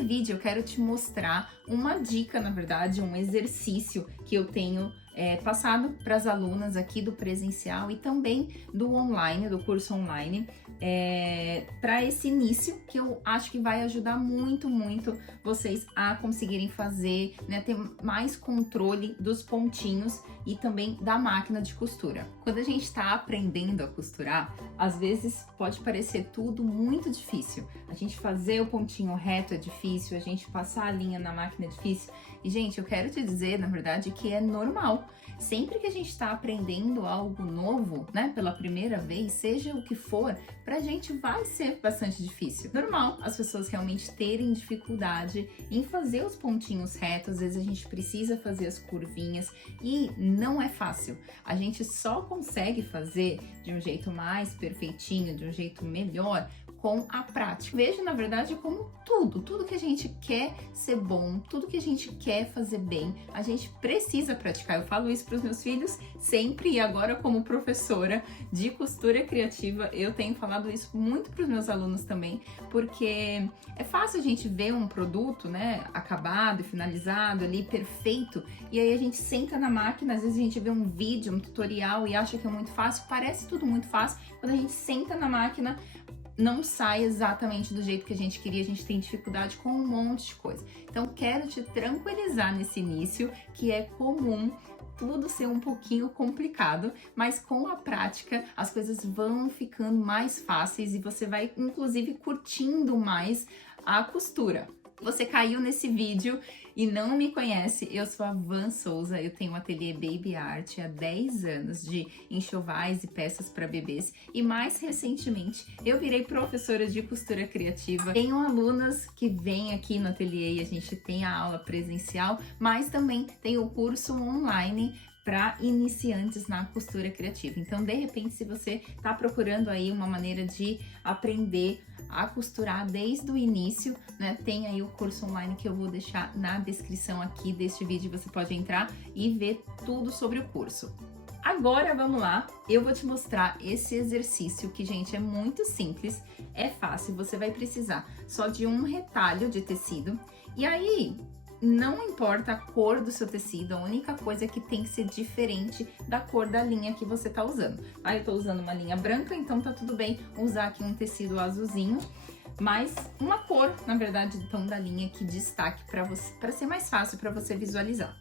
nesse vídeo eu quero te mostrar uma dica, na verdade, um exercício que eu tenho passado para as alunas aqui do presencial e também do online, do curso online, para esse início, que eu acho que vai ajudar muito vocês a conseguirem fazer, né, ter mais controle dos pontinhos e também da máquina de costura. Quando a gente está aprendendo a costurar, às vezes pode parecer tudo muito difícil. A gente fazer o pontinho reto é difícil, a gente passar a linha na máquina é difícil. E, gente, eu quero te dizer, na verdade, que é normal. Sempre que a gente está aprendendo algo novo, né, pela primeira vez, seja o que for, pra gente vai ser bastante difícil. Normal as pessoas realmente terem dificuldade em fazer os pontinhos retos, às vezes a gente precisa fazer as curvinhas e não é fácil. A gente só consegue fazer de um jeito mais perfeitinho, de um jeito melhor, com a prática. Vejo, na verdade, como tudo que a gente quer ser bom, tudo que a gente quer fazer bem, a gente precisa praticar. Eu falo isso para os meus filhos sempre e agora como professora de costura criativa, eu tenho falado isso muito para os meus alunos também, porque é fácil a gente ver um produto, né, acabado e finalizado ali, perfeito, e aí a gente senta na máquina, às vezes a gente vê um vídeo, um tutorial e acha que é muito fácil, parece tudo muito fácil, quando a gente senta na máquina, não sai exatamente do jeito que a gente queria, a gente tem dificuldade com um monte de coisa. Então, quero te tranquilizar nesse início, que é comum tudo ser um pouquinho complicado, mas com a prática as coisas vão ficando mais fáceis e você vai, inclusive, curtindo mais a costura. Você caiu nesse vídeo e não me conhece, eu sou a Van Souza, eu tenho um ateliê Baby Art há 10 anos de enxovais e peças para bebês e mais recentemente eu virei professora de costura criativa. Tenho alunas que vêm aqui no ateliê e a gente tem a aula presencial, mas também tem o curso online para iniciantes na costura criativa. Então, de repente, se você está procurando aí uma maneira de aprender a costurar desde o início, né, tem aí o curso online que eu vou deixar na descrição aqui deste vídeo, você pode entrar e ver tudo sobre o curso. Agora vamos lá, eu vou te mostrar esse exercício que, gente, é muito simples, é fácil, você vai precisar só de um retalho de tecido e aí não importa a cor do seu tecido, a única coisa é que tem que ser diferente da cor da linha que você tá usando. Aí eu tô usando uma linha branca, então tá tudo bem usar aqui um tecido azulzinho, mas uma cor, na verdade, então, da linha que destaque para você, para ser mais fácil para você visualizar.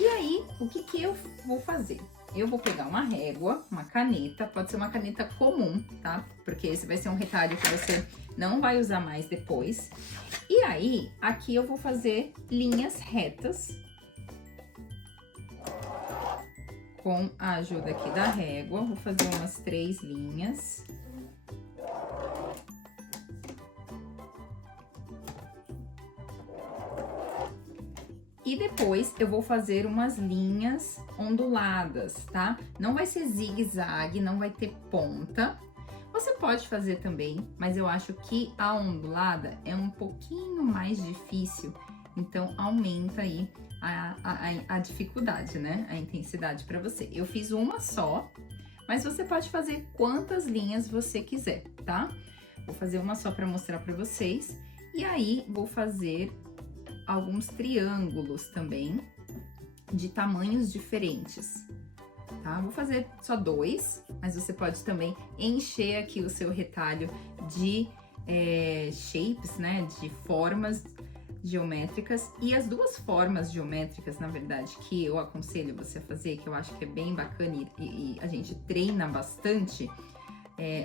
E aí, o que que eu vou fazer? Eu vou pegar uma régua, uma caneta, pode ser uma caneta comum, tá? Porque esse vai ser um retalho que você não vai usar mais depois. E aí, aqui eu vou fazer linhas retas com a ajuda aqui da régua. Vou fazer umas 3 linhas. E depois eu vou fazer umas linhas onduladas, tá? Não vai ser zigue-zague, não vai ter ponta. Você pode fazer também, mas eu acho que a ondulada é um pouquinho mais difícil, então aumenta aí a dificuldade, né? A intensidade para você. Eu fiz uma só, mas você pode fazer quantas linhas você quiser, tá? Vou fazer uma só para mostrar para vocês. E aí, vou fazer alguns triângulos também, de tamanhos diferentes. Tá? Vou fazer só 2, mas você pode também encher aqui o seu retalho de shapes, né? De formas geométricas. E as 2 formas geométricas, na verdade, que eu aconselho você a fazer, que eu acho que é bem bacana e a gente treina bastante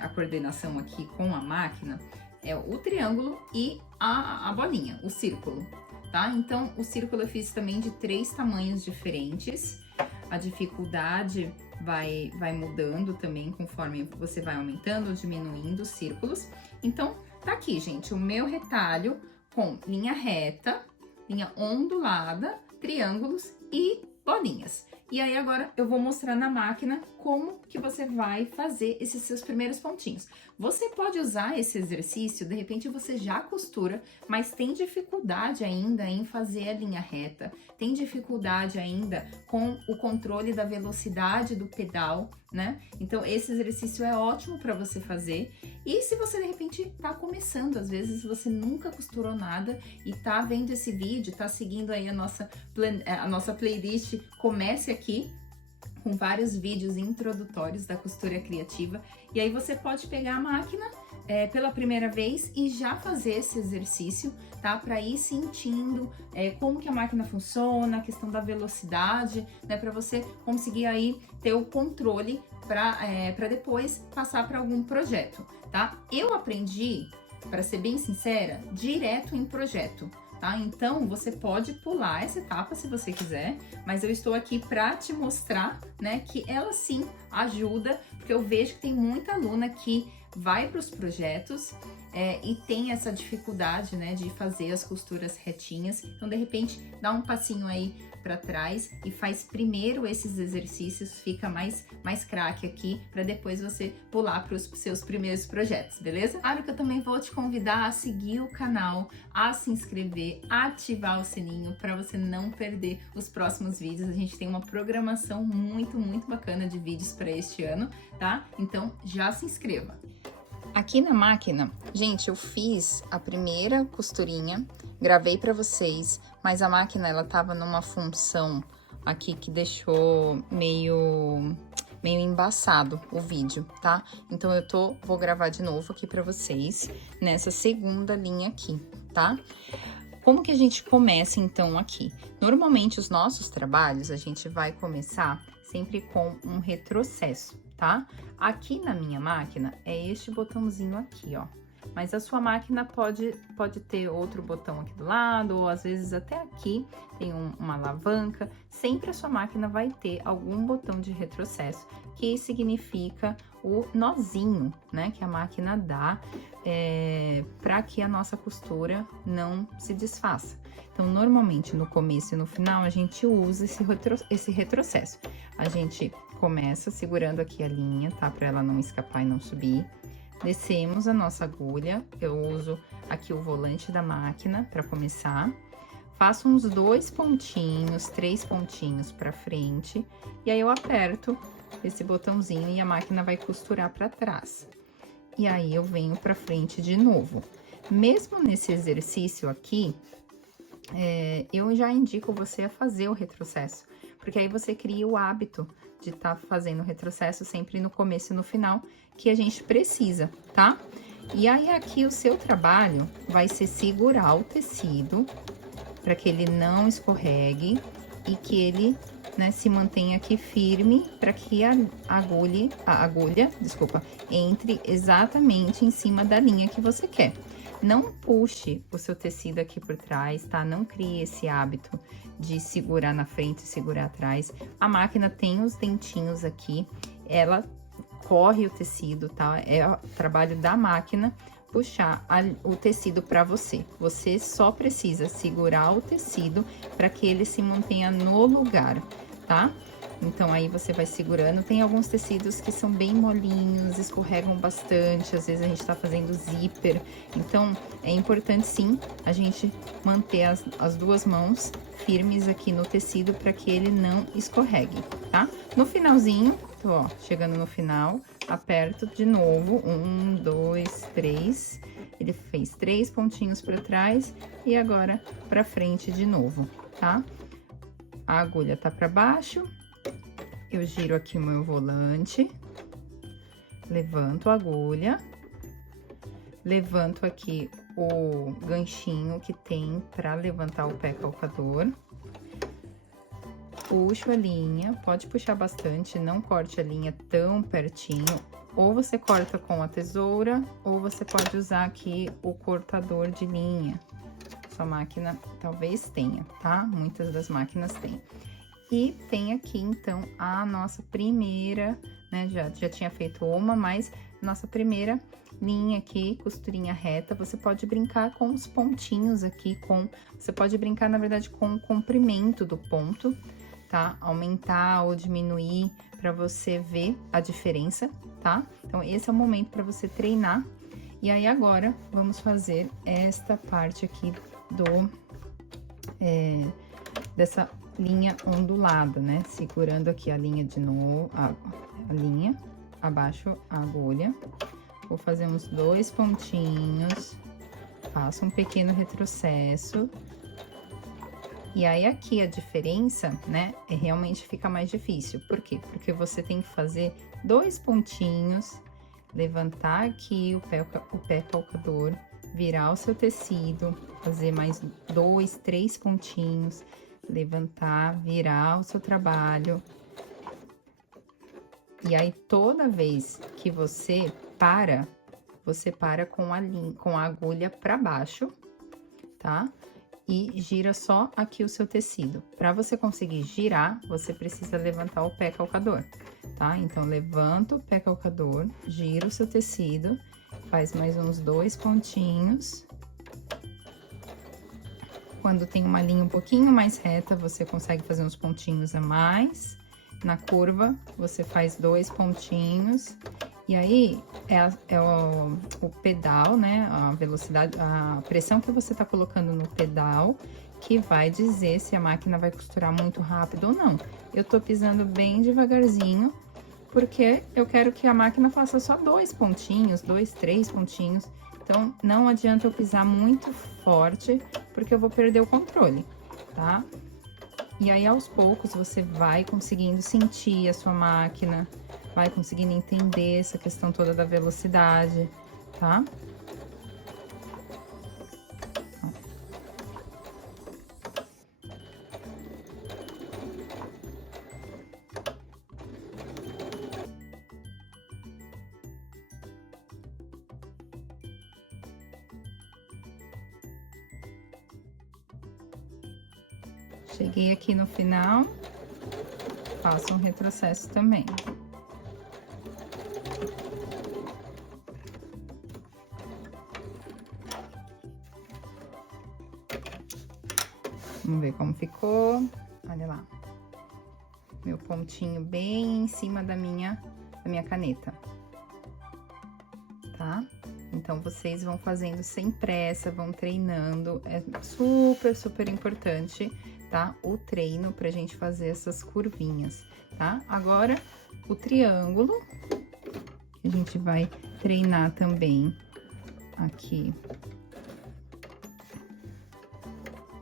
a coordenação aqui com a máquina, é o triângulo e a bolinha, o círculo. Tá? Então, o círculo eu fiz também de 3 tamanhos diferentes. A dificuldade vai mudando também conforme você vai aumentando ou diminuindo os círculos. Então, tá aqui, gente, o meu retalho com linha reta, linha ondulada, triângulos e bolinhas. E aí agora eu vou mostrar na máquina como que você vai fazer esses seus primeiros pontinhos. Você pode usar esse exercício, de repente você já costura, mas tem dificuldade ainda em fazer a linha reta, tem dificuldade ainda com o controle da velocidade do pedal, né? Então esse exercício é ótimo para você fazer. E se você de repente tá começando, às vezes você nunca costurou nada e tá vendo esse vídeo, tá seguindo aí a nossa playlist Comece Aqui, com vários vídeos introdutórios da costura criativa, e aí você pode pegar a máquina pela primeira vez e já fazer esse exercício, tá? Para ir sentindo como que a máquina funciona, a questão da velocidade, né? Para você conseguir aí ter o controle para depois passar para algum projeto, tá? Eu aprendi, para ser bem sincera, direto em projeto. Tá? Então, você pode pular essa etapa se você quiser, mas eu estou aqui para te mostrar, né, que ela sim ajuda, porque eu vejo que tem muita aluna que vai para os projetos e tem essa dificuldade, né, de fazer as costuras retinhas. Então, de repente, dá um passinho aí para trás e faz primeiro esses exercícios, fica mais craque aqui, para depois você pular para os seus primeiros projetos, beleza? Claro que eu também vou te convidar a seguir o canal, a se inscrever, ativar o sininho para você não perder os próximos vídeos. A gente tem uma programação muito bacana de vídeos para este ano, tá? Então já se inscreva. Aqui na máquina, gente, eu fiz a primeira costurinha, gravei para vocês, mas a máquina ela tava numa função aqui que deixou meio embaçado o vídeo, tá? Então vou gravar de novo aqui para vocês nessa segunda linha aqui, tá? Como que a gente começa então aqui? Normalmente os nossos trabalhos a gente vai começar sempre com um retrocesso, tá? Aqui na minha máquina é este botãozinho aqui, ó. Mas a sua máquina pode ter outro botão aqui do lado, ou às vezes até aqui tem uma alavanca. Sempre a sua máquina vai ter algum botão de retrocesso, que significa o nozinho, né? Que a máquina dá para que a nossa costura não se desfaça. Então, normalmente no começo e no final a gente usa esse retrocesso. A gente começa segurando aqui a linha, tá? Para ela não escapar e não subir. Descemos a nossa agulha, eu uso aqui o volante da máquina para começar. Faço uns 2 pontinhos, 3 pontinhos para frente, e aí eu aperto esse botãozinho e a máquina vai costurar para trás. E aí eu venho para frente de novo. Mesmo nesse exercício aqui, eu já indico você a fazer o retrocesso, porque aí você cria o hábito de estar fazendo o retrocesso sempre no começo e no final, que a gente precisa, tá? E aí aqui o seu trabalho vai ser segurar o tecido para que ele não escorregue e que ele, né, se mantenha aqui firme, para que a agulha, entre exatamente em cima da linha que você quer. Não puxe o seu tecido aqui por trás, tá? Não crie esse hábito de segurar na frente e segurar atrás. A máquina tem os dentinhos aqui, ela corre o tecido, tá? É o trabalho da máquina puxar o tecido para você. Você só precisa segurar o tecido para que ele se mantenha no lugar, tá? Então, aí você vai segurando. Tem alguns tecidos que são bem molinhos, escorregam bastante. Às vezes a gente tá fazendo zíper. Então, é importante sim a gente manter as duas mãos firmes aqui no tecido para que ele não escorregue, tá? No finalzinho, tô, ó, chegando no final, aperto de novo. 1, 2, 3. Ele fez 3 pontinhos para trás e agora para frente de novo, tá? A agulha tá para baixo. Eu giro aqui o meu volante, levanto a agulha, levanto aqui o ganchinho que tem para levantar o pé calcador, puxo a linha, pode puxar bastante, não corte a linha tão pertinho, ou você corta com a tesoura, ou você pode usar aqui o cortador de linha. Sua máquina talvez tenha, tá? Muitas das máquinas têm. E tem aqui, então, a nossa primeira, né, já tinha feito uma, mas nossa primeira linha aqui, costurinha reta. Você pode brincar com os pontinhos aqui, você pode brincar, na verdade, com o comprimento do ponto, tá? Aumentar ou diminuir para você ver a diferença, tá? Então, esse é o momento para você treinar. E aí, agora, vamos fazer esta parte aqui dessa linha ondulada, né? Segurando aqui a linha de novo, a linha, abaixo a agulha. Vou fazer uns 2 pontinhos, faço um pequeno retrocesso. E aí, aqui a diferença, né, realmente fica mais difícil. Por quê? Porque você tem que fazer 2 pontinhos, levantar aqui o pé calcador, virar o seu tecido, fazer mais 2, 3 pontinhos, levantar, virar o seu trabalho. E aí, toda vez que você para com a agulha para baixo, tá? E gira só aqui o seu tecido. Para você conseguir girar, você precisa levantar o pé calcador, tá? Então, levanta o pé calcador, gira o seu tecido, faz mais uns 2 pontinhos. Quando tem uma linha um pouquinho mais reta, você consegue fazer uns pontinhos a mais. Na curva, você faz 2 pontinhos. E aí, é o pedal, né? A velocidade, a pressão que você tá colocando no pedal que vai dizer se a máquina vai costurar muito rápido ou não. Eu tô pisando bem devagarzinho, porque eu quero que a máquina faça só 2 pontinhos, 2, 3 pontinhos. Então, não adianta eu pisar muito forte, porque eu vou perder o controle, tá? E aí, aos poucos, você vai conseguindo sentir a sua máquina, vai conseguindo entender essa questão toda da velocidade, tá? Cheguei aqui no final, faço um retrocesso também. Vamos ver como ficou. Olha lá. Meu pontinho bem em cima da minha caneta. Tá? Então, vocês vão fazendo sem pressa, vão treinando. É super, super importante, tá? O treino pra gente fazer essas curvinhas, tá? Agora, o triângulo. A gente vai treinar também aqui.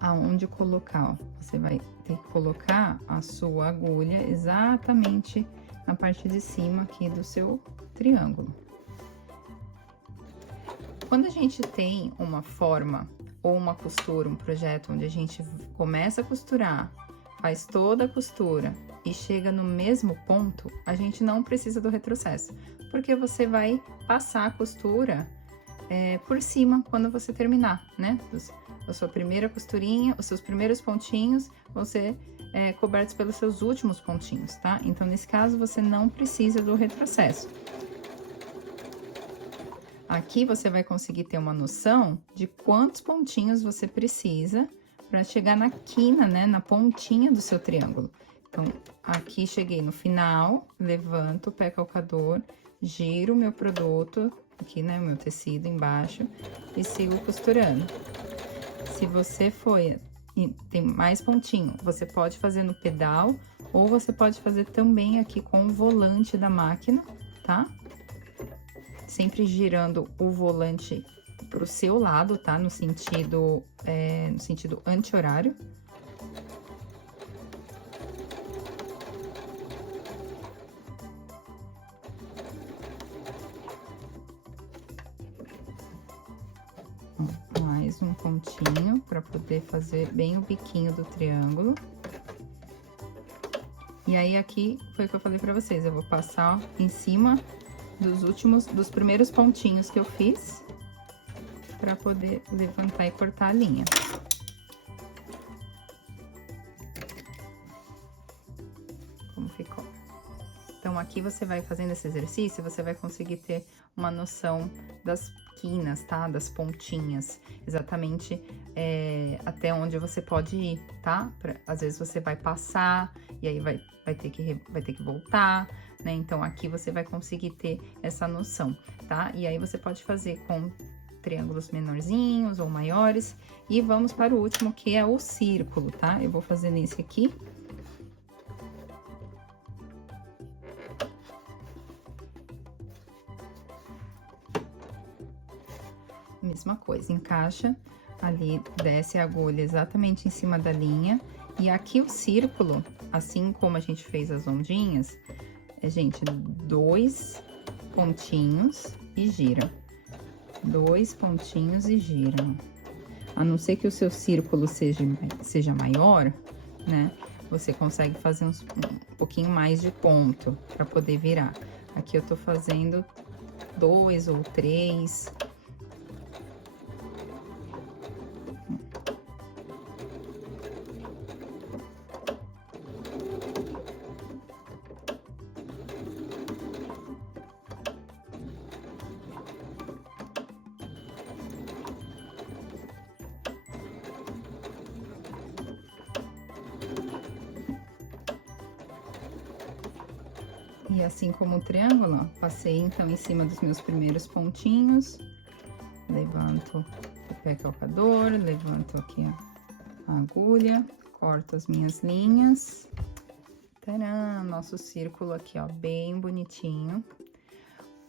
Aonde colocar, ó. Você vai ter que colocar a sua agulha exatamente na parte de cima aqui do seu triângulo. Quando a gente tem uma forma ou uma costura, um projeto onde a gente começa a costurar, faz toda a costura e chega no mesmo ponto, a gente não precisa do retrocesso, porque você vai passar a costura por cima quando você terminar, né? A sua primeira costurinha, os seus primeiros pontinhos vão ser cobertos pelos seus últimos pontinhos, tá? Então, nesse caso, você não precisa do retrocesso. Aqui você vai conseguir ter uma noção de quantos pontinhos você precisa para chegar na quina, né? Na pontinha do seu triângulo. Então, aqui cheguei no final, levanto o pé calcador, giro o meu produto, aqui, né? O meu tecido embaixo e sigo costurando. Se você tem mais pontinho, você pode fazer no pedal ou você pode fazer também aqui com o volante da máquina, tá? Sempre girando o volante pro seu lado, tá? No sentido anti-horário. Mais um pontinho para poder fazer bem o biquinho do triângulo. E aí, aqui foi o que eu falei para vocês, eu vou passar ó, em cima dos primeiros pontinhos que eu fiz, para poder levantar e cortar a linha. Como ficou? Então, aqui você vai fazendo esse exercício, você vai conseguir ter uma noção das esquinas, tá? Das pontinhas, exatamente até onde você pode ir, tá? Às vezes você vai passar e aí vai ter que voltar, né? Então, aqui você vai conseguir ter essa noção, tá? E aí você pode fazer com triângulos menorzinhos ou maiores. E vamos para o último, que é o círculo, tá? Eu vou fazer nesse aqui. Mesma coisa, encaixa ali, desce a agulha exatamente em cima da linha. E aqui o círculo, assim como a gente fez as ondinhas, gente, 2 pontinhos e gira. 2 pontinhos e gira. A não ser que o seu círculo seja maior, né? Você consegue fazer um pouquinho mais de ponto para poder virar. Aqui eu tô fazendo 2 ou 3. E assim como o triângulo, ó, passei então em cima dos meus primeiros pontinhos, levanto o pé calcador, levanto aqui a agulha, corto as minhas linhas. Tcharam! Nosso círculo aqui, ó, bem bonitinho.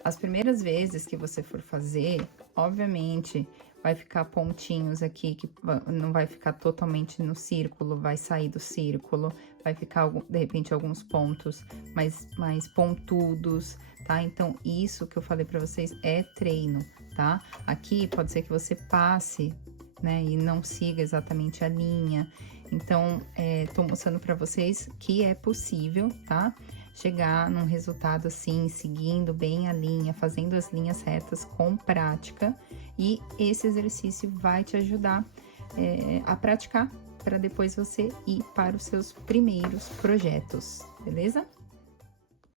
As primeiras vezes que você for fazer, obviamente, vai ficar pontinhos aqui, que não vai ficar totalmente no círculo, vai sair do círculo, vai ficar, de repente, alguns pontos mais pontudos, tá? Então, isso que eu falei pra vocês é treino, tá? Aqui, pode ser que você passe, né, e não siga exatamente a linha. Então, tô mostrando pra vocês que é possível, tá? Chegar num resultado assim, seguindo bem a linha, fazendo as linhas retas com prática. E esse exercício vai te ajudar a praticar para depois você ir para os seus primeiros projetos, beleza?